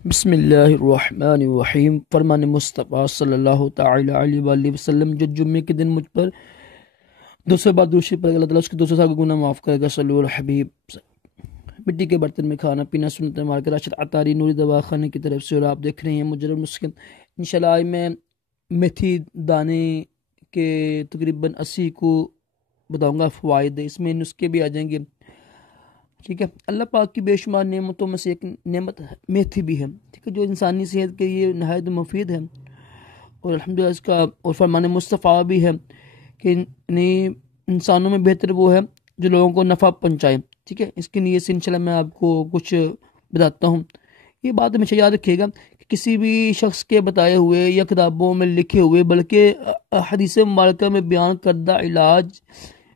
बिस्मिल्लाहिर्रहमानिर्रहीम। फरमान मुस्तफ़ा सल्लल्लाहु तआला अलैहि वसल्लम जो जुम्मे के दिन मुझ पर 200 बार दूसरी पर अल्लाह ताला उसके 200 साल का गुनाह माफ़ करेगा। सल्लल्लाहु अलैहि हबीब। मिट्टी के बर्तन में खाना पीना सुन्नत मार के राशिद अतारी नूरी दवा खाने की तरफ से। और आप देख रहे हैं मुजर्रब नुस्खे। इंशाल्लाह आज मैं मेथी दाने के तकरीबन 80 को बताऊँगा फ़वाइद। इसमें नुस्खे भी आ जाएंगे। ठीक है, अल्लाह पाक की बेशुमार नेमतों में से एक नेमत मेथी भी है। ठीक है, जो इंसानी सेहत के लिए नहायत मुफीद है। और अल्हम्दुलिल्लाह इसका और फरमान मुस्तफ़ा भी है कि इंसानों में बेहतर वो है जो लोगों को नफ़ा पहुँचाए। ठीक है, इसके लिए से इंशाल्लाह मैं आपको कुछ बताता हूँ। ये बात हमेशा याद रखिएगा कि किसी भी शख्स के बताए हुए या किताबों में लिखे हुए बल्कि हदीस मुबारक में बयान करदा इलाज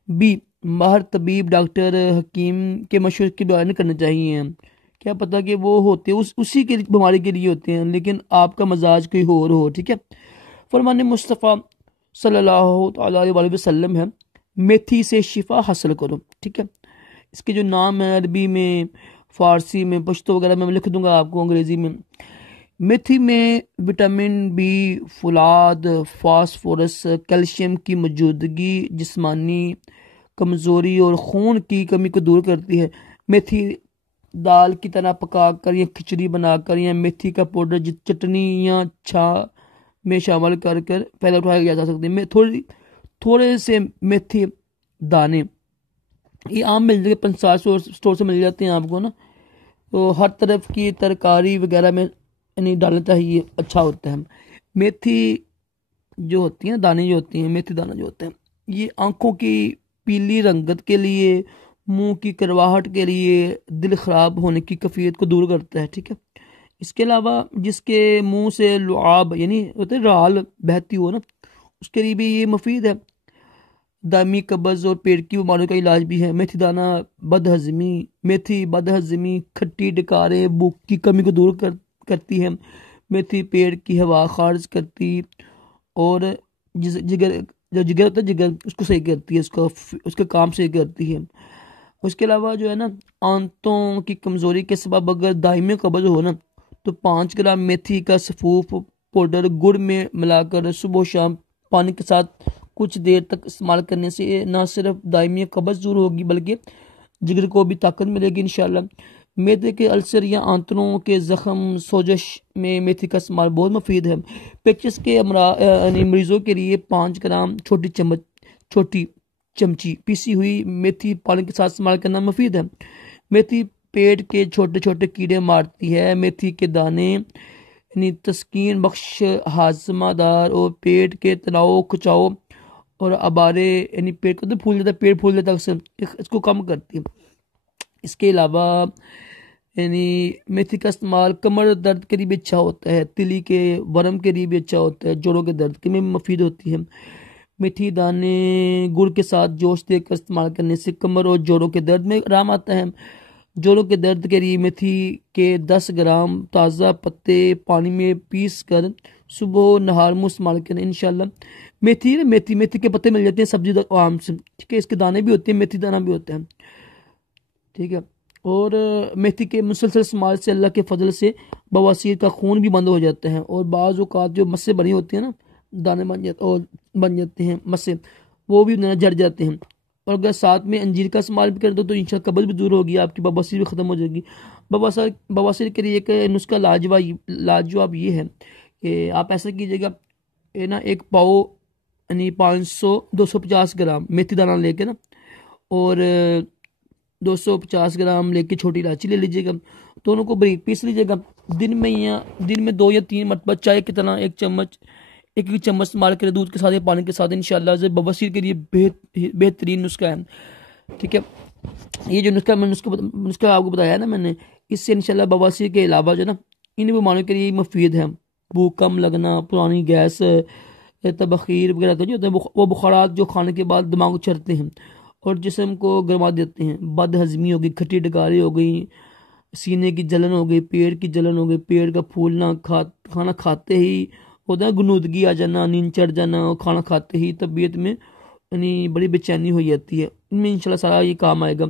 भी माहर तबीब डॉक्टर हकीम के मशवरे के बयान करने चाहिए। क्या पता कि वो होते उसी के बीमारी के लिए होते हैं, लेकिन आपका मजाज कोई और हो। ठीक है, फरमान मुस्तफ़ा सल्लल्लाहु अलैहि वसल्लम है मेथी से शिफा हासिल करो। ठीक है, इसके जो नाम है अरबी में, फ़ारसी में, पश्तो वगैरह में मैं लिख दूंगा आपको अंग्रेज़ी में। मेथी में vitamin B, Phulad, phosphorus, calcium की मौजूदगी जिस्मानी कमज़ोरी और खून की कमी को दूर करती है। मेथी दाल की तरह पकाकर या खिचड़ी बनाकर या मेथी का पाउडर चटनी या छा में शामिल कर कर पहले उठाया जा सकता है। थोड़े से मेथी दाने ये आम मिल जाएंगे, पंसार स्टोर से मिल जाते हैं आपको ना। तो हर तरफ की तरकारी वगैरह में नहीं डालना चाहिए, अच्छा होता है। मेथी जो होती है दाने जो होती हैं, मेथी दाना जो होते हैं, ये आंखों की पीली रंगत के लिए, मुंह की करवाहट के लिए, दिल खराब होने की कैफियत को दूर करता है। ठीक है, इसके अलावा जिसके मुंह से लुआब यानी होते राल बहती हो ना, उसके लिए भी ये मुफीद है। दामी कब्ज़ और पेट की बीमारियों का इलाज भी है। मेथी दाना मेथी बदहजमी, खट्टी डकारे, भूख की कमी को दूर करती है। मेथी पेट की हवा खारिज करती और जिगर जो जिगर होता है जिगर उसको सही करती है, उसका काम सही करती है। उसके अलावा जो है ना, आंतों की कमज़ोरी के सबब अगर दायमी कब्ज़ हो ना, तो 5 ग्राम मेथी का सफ़ूफ पाउडर गुड़ में मिलाकर सुबह शाम पानी के साथ कुछ देर तक इस्तेमाल करने से न सिर्फ दायमी कब्ज़ दूर होगी बल्कि जिगर को भी ताकत मिलेगी इंशाल्लाह। मैदे के अल्सर या आंतों के ज़ख्म सोजश में मेथी का इस्तेमाल बहुत मुफीद है। पेचिस के मरीजों के लिए 5 ग्राम छोटी चमची पीसी हुई मेथी पानी के साथ इस्तेमाल करना मुफीद है। मेथी पेट के छोटे छोटे कीड़े मारती है। मेथी के दाने यानी तस्कीन बख्श, हाजमादार और पेट के तनाव खिंचाव और अबारे यानी पेट को तो फूल जाता है, पेट फूल जाता है अक्सर, इसको कम करती है। इसके अलावा यानी मेथी का इस्तेमाल कमर दर्द के लिए भी अच्छा होता है, तिली के वर्म के लिए भी अच्छा होता है, जोड़ों के दर्द के में मुफीद होती है। मेथी दाने गुड़ के साथ जोश देकर इस्तेमाल करने से कमर और जोड़ों के दर्द में आराम आता है। जोड़ों के दर्द के लिए मेथी के 10 ग्राम ताज़ा पत्ते पानी में पीस कर सुबह नहार मुँह इस्तेमाल करें इंशाल्लाह। मेथी के पत्ते मिल जाते हैं सब्जी आम से। ठीक है, इसके दाने भी होते हैं, मेथी दाना भी होता है। ठीक है, और मेथी के मुसलसल इस्तेमाल से अल्लाह के फजल से बवासीर का खून भी बंद हो जाता है। और बाज़ औक़ात जो मस्से बनी होती हैं ना, दाने बन जाते हैं मस्से, वो भी जड़ जाते हैं। और अगर साथ में अंजीर का इस्तेमाल भी कर दो तो इंशाल्लाह कब्ज़ भी दूर होगी, आपकी बवासीर भी ख़त्म हो जाएगी। बवासीर के लिए एक नुस्खा लाजवाब ये है कि आप ऐसा कीजिएगा, ये ना एक पाव यानी 250 ग्राम मेथी दाना लेके ना, और 250 ग्राम लेके छोटी इलायची ले लीजिएगा। दोनों को बारीक पीस लीजिएगा। दिन में 2 या 3 मरतबा चाय की तरह एक एक चम्मच इस्तेमाल करें दूध के साथ या पानी के साथ इंशाल्लाह। से बवासीर के लिए बेहतरीन नुस्खा है। ठीक है, ये जो नुस्खा आपको बताया ना मैंने, इससे इंशाल्लाह बवासीर के अलावा जो ना इन बीमारियों के लिए मुफीद है। भूख कम लगना, पुरानी गैस, तबखीर वगैरह जो होता है वो बुखारात जो खाने के बाद दिमाग को चढ़ते हैं और जिस्म को गरमा देते हैं। बदहजमी हो गई, खट्टी डकारी हो गई, सीने की जलन हो गई, पेट की जलन हो गई, पेट का फूलना, खाना खाते ही होता है गुनूदगी आ जाना, नींद चढ़ जाना, और खाना खाते ही तबीयत में यानी बड़ी बेचैनी हो जाती है। इनमें इंशाल्लाह सारा ये काम आएगा।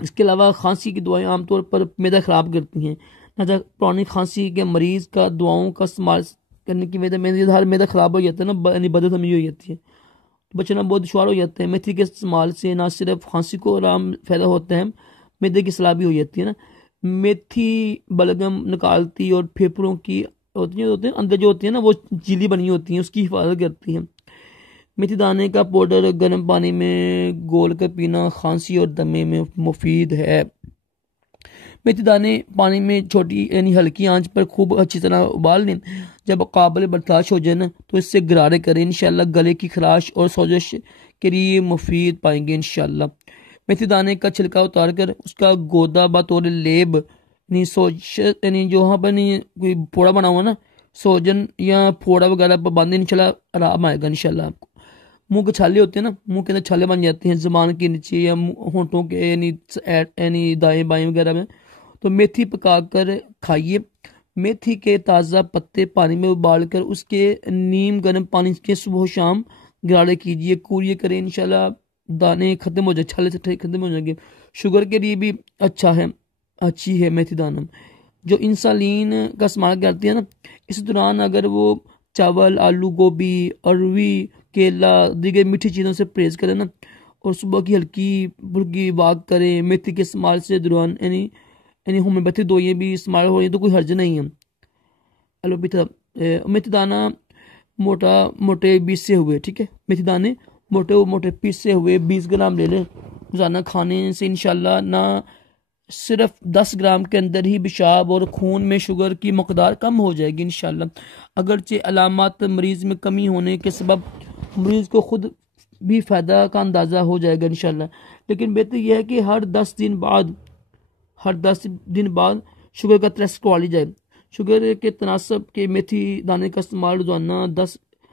इसके अलावा खांसी की दवाएं आमतौर पर मैदा ख़राब करती हैं, ना पुरानी खांसी के मरीज का दुआओं का इस्तेमाल करने की वजह मेरा मैदा ख़राब हो जाता है ना, यानी बदहजमी हो जाती है, तो बचना बहुत दुश्वार हो जाता है। मेथी के इस्तेमाल से ना सिर्फ खांसी को आराम फ़ायदा होता है, मैदे की सलाह भी हो जाती है ना। मेथी बलगम निकालती और फेफड़ों की होते हैं अंदर जो होती है ना, वो झिल्ली बनी होती है, उसकी हिफाजत करती है। मेथी दाने का पाउडर गर्म पानी में घोल कर पीना खांसी और दमे में मुफीद है। मेथी दाने पानी में छोटी यानी हल्की आंच पर खूब अच्छी तरह उबाल लें। जब काबिल बर्दाश्त हो जाए ना, तो इससे गरारे करें, इंशाल्लाह गले की खराश और सोजश के लिए मुफीद पाएंगे इंशाल्लाह। मेथी दाने का छिलका उतार कर उसका गोदा बतौर लेब यानी यानी जो वहाँ पर नहीं कोई फोड़ा बना हुआ ना, सोजन या फोड़ा वगैरह पर बांधे, इंशाल्लाह आराम आएगा इंशाल्लाह आपको। मुंह के छाले होते हैं ना, मुंह के अंदर छाले बन जाते हैं ज़ुबान के नीचे या होंठों के यानी दाएं बाएं वगैरह में, तो मेथी पकाकर खाइए। मेथी के ताज़ा पत्ते पानी में उबाल कर उसके नीम गर्म पानी के सुबह शाम गरारे कीजिए, कूरिए करें, इंशाल्लाह दाने खत्म हो जाए, छाले से खत्म हो जाएंगे। शुगर के लिए भी अच्छी है मेथी दाना। जो इंसुलिन का इस्तेमाल करती है ना, इस दौरान अगर वो चावल, आलू, गोभी, अरवी, केला, दीगर मीठी चीज़ों से परहेज करें ना, और सुबह की हल्की फुल्की वॉक करें, मेथी के इस्तेमाल से दौरान यानी होम्योपैथिक दवाइयाँ भी इस्तेमाल हो रही हैं, तो कोई हर्ज नहीं है। एलोपैथी मेथी दाना मोटे पीस से हुए, ठीक है, मेथी दाने मोटे पीस से हुए 20 ग्राम ले लें। रोज़ाना खाने से इंशाल्लाह ना सिर्फ 10 ग्राम के अंदर ही पेशाब और खून में शुगर की मकदार कम हो जाएगी इंशाल्लाह। अगरचे अलामात मरीज़ में कमी होने के सबब मरीज़ को खुद भी फ़ायदा का अंदाज़ा हो जाएगा इंशाल्लाह, लेकिन बेहतर यह है कि हर 10 दिन बाद शुगर का टेस्ट करवा ली जाए। शुगर के तनासब के मेथी दाने का इस्तेमाल रोज़ाना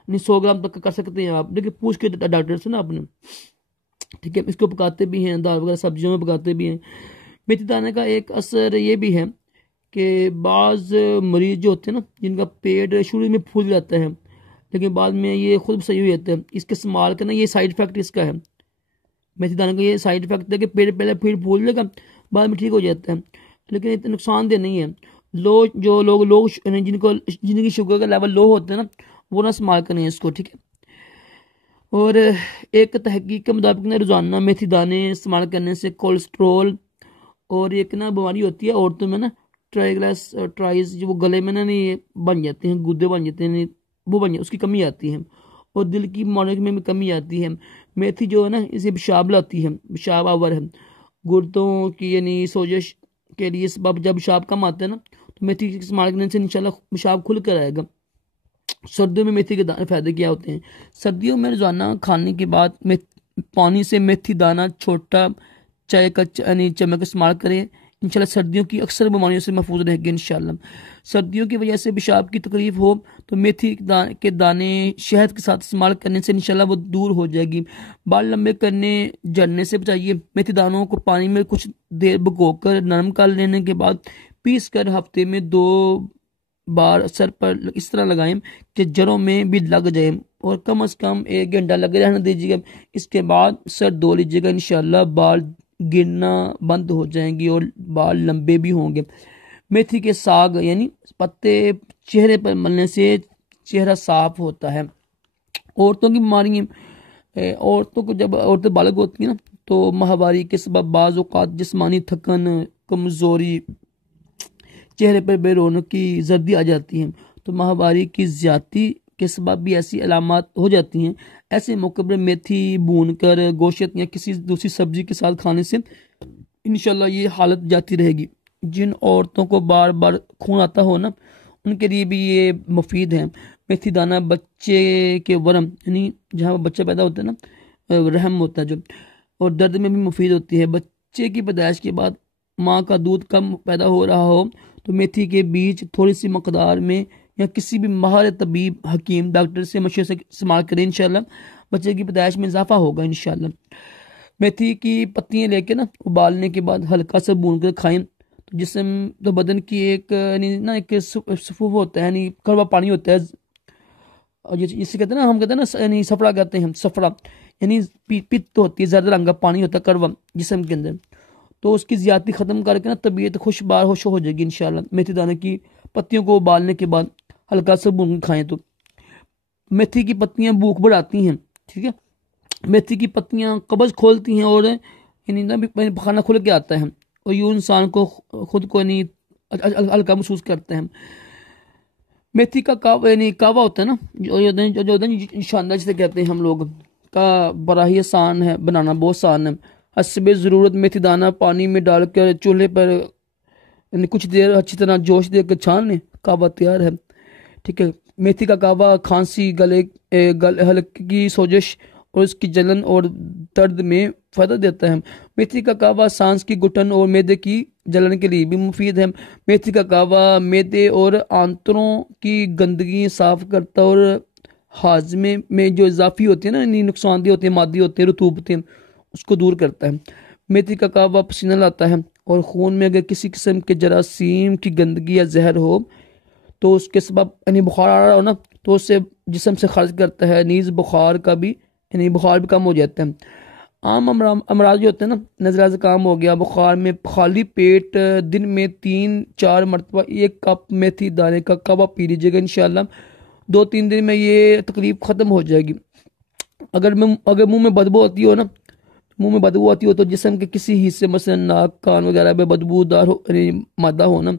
100 ग्राम तक कर सकते हैं आप, लेकिन पूछ के डॉक्टर से ना आपने, ठीक है। इसको पकाते भी हैं, दाल वगैरह सब्जियों में पकाते भी हैं। मेथी दाने का एक असर ये भी है कि बाज़ मरीज जो होते हैं ना, जिनका पेट शुरू में फूल जाता है लेकिन बाद में ये खुद सही हो जाता है, इसके इस्तेमाल करना, ये साइड इफेक्ट इसका है। मेथी दाने का ये साइड इफेक्ट है कि पेट पहले फिर फूल जाएगा, बाद में ठीक हो जाता है, लेकिन इतना नुकसानदेह नहीं है। जो लोग जिनकी शुगर का लेवल लो होते हैं ना, वो ना इस्तेमाल करें इसको, ठीक है। और एक तहकीक के मुताबिक ना रोज़ाना मेथी दाने इस्तेमाल करने से कोलेस्ट्रोल और एक ना बीमारी होती है औरतों में ना, ट्राइज, जो वो गले में ना नहीं बन जाते हैं, गुर्दे बन जाते हैं, वो बन जाते, उसकी कमी आती है, और दिल की बीमारियों में भी कमी आती है। मेथी जो है ना, इसे पेशाब लाती है, पेशाब आवर है, गुर्दों की यानी सोजश के लिए सबब जब पेशाब कम आता है ना, तो मेथी के इस्तेमाल करने से इंशाल्लाह पेशाब खुल कर आएगा। सर्दियों में मेथी के दाने फ़ायदे क्या होते हैं? सर्दियों में रोज़ाना खाने के बाद पानी से मेथी दाना छोटा चाय का यानी चम्मच इस्तेमाल करें, इंशाल्लाह सर्दियों की अक्सर बीमारियों से महफूज रहेंगे इंशाल्लाह। सर्दियों की वजह से पेशाब की तकलीफ हो तो मेथी के दाने शहद के साथ इस्तेमाल करने से इंशाल्लाह वो दूर हो जाएगी। बाल लंबे करने झड़ने से बचाइए। मेथी दानों को पानी में कुछ देर भिगोकर नरम कर लेने के बाद पीस कर हफ्ते में 2 बार सर पर इस तरह लगाएं कि जड़ों में भी लग जाए, और कम से कम 1 घंटा लगे रहने दीजिएगा। इसके बाद सर धो लीजिएगा, इंशाल्लाह बाल गिरना बंद हो जाएंगे और बाल लंबे भी होंगे। मेथी के साग यानी पत्ते चेहरे पर मलने से चेहरा साफ होता है। औरतों की बीमारी, औरतों को जब औरतें बालग होती हैं ना, तो माहवारी के सबब बाज़ औक़ात जिस्मानी थकन, कमज़ोरी, चेहरे पर बेरौनकी, जर्दी आ जाती है, तो माहवारी की ज्यादती के सबब भी ऐसी अलामत हो जाती हैं। ऐसे मौके पर मेथी भून कर गोश्त या किसी दूसरी सब्जी के साथ खाने से इंशाल्लाह ये हालत जाती रहेगी। जिन औरतों को बार बार खून आता हो ना, उनके लिए भी ये मुफीद है। मेथी दाना बच्चे के वरम यानी जहाँ बच्चा पैदा होता है ना, रहम होता है जो, और दर्द में भी मुफीद होती है। बच्चे की पैदाइश के बाद माँ का दूध कम पैदा हो रहा हो तो मेथी के बीज थोड़ी सी मकदार में या किसी भी माहिर तबीब, हकीम, डॉक्टर से मशवरे से इस्तेमाल करें, इंशाल्लाह बच्चे की पैदाइश में इजाफा होगा इंशाल्लाह। मेथी की पत्तियाँ लेके ना उबालने के बाद हल्का सा भून कर खाएं, तो जिसम तो बदन की एक ना एक सफूफ होता है, यानी कड़वा पानी होता है, और जिसे कहते हैं ना, हम कहते हैं ना यानी सफड़ा कहते हैं हम, सफड़ा यानी पित्त होती है, जर्द रंग का पानी होता है कड़वा जिसम के अंदर, तो उसकी ज़्यादती ख़त्म करके ना तबीयत खुशबार होश हो जाएगी इंशाल्लाह। मेथी दाने की पत्तियों को उबालने के बाद हल्का सा भून के खाएं तो मेथी की पत्तियां भूख बढ़ाती हैं, ठीक है। मेथी की पत्तियां कब्ज़ खोलती हैं और यानी ना भी खाना खुल के आता है और यूँ इंसान को खुद को नहीं हल्का महसूस करते हैं। मेथी का कावा यानी कावा होता है ना, जो होता है शानदार जिसे कहते हैं हम लोग का, बड़ा ही आसान है बनाना, बहुत आसान है। हस्बे ज़रूरत मेथी दाना पानी में डालकर चूल्हे पर यानी कुछ देर अच्छी तरह जोश देकर छान लें, कावा तैयार है, ठीक है। मेथी का कावा खांसी, गले हल्की सोजिश और उसकी जलन और दर्द में फ़ायदा देता है। मेथी का कावा सांस की घुटन और मैदे की जलन के लिए भी मुफीद है। मेथी का कावा मैदे और आंतों की गंदगी साफ करता और हाजमे में जो इजाफी होती है ना, नुकसानदेह होती है, मादी होती है, रतूबतें, उसको दूर करता है। मेथी का कावा पसीना लाता है और खून में अगर किसी किस्म के जरासीम की गंदगी या जहर हो तो उसके सबब यानी बुखार आ रहा हो ना तो उससे जिस्म से खारिज करता है। नीज़ बुखार का भी यानी बुखार भी कम हो जाता है। आम अमराज जो होते हैं ना, नज़ला ज़ुकाम हो गया, बुखार में खाली पेट दिन में 3-4 मरतबा 1 कप मेथी दाने का कावा पी लीजिएगा इंशाल्लाह 2-3 दिन में ये तकलीफ ख़त्म हो जाएगी। अगर मुंह में बदबू आती हो ना, मुंह में बदबू आती हो तो जिस्म के किसी हिस्से मसलन नाक कान वगैरह में बदबूदार हो यानी मादा हो ना,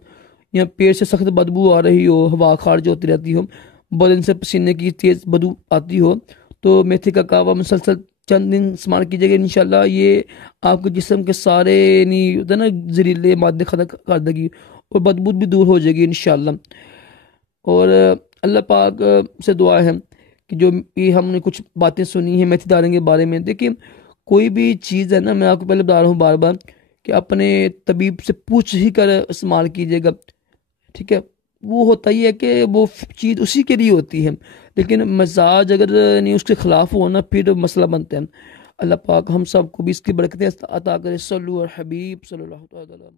या पेट से सख्त बदबू आ रही हो, हवा खारिज होती रहती हो, बदन से पसीने की तेज़ बदबू आती हो तो मेथी का कावा मुसलसल चंद दिन इस्तेमाल कीजिएगा इंशाल्लाह ये आपके जिस्म के सारे नहीं होता ना जहरीले मादे खत्म कर देगी और बदबू भी दूर हो जाएगी इंशाल्लाह। और अल्लाह पाक से दुआ है कि जो ये हमने कुछ बातें सुनी हैं मेथी दाने के बारे में, देखिए कोई भी चीज़ है ना, मैं आपको पहले बता रहा हूँ बार बार कि अपने तबीब से पूछ ही कर इस्तेमाल कीजिएगा, ठीक है। वो होता ही है कि वो चीज़ उसी के लिए होती है, लेकिन मजाज अगर नहीं उसके ख़िलाफ़ हो ना फिर मसला बनता है। अल्लाह पाक हम सब को भी इसकी बरकतें अता करे। सल्लल्लाहु अलैहि हबीब सल्लल्लाहु अलैहि वसल्लम।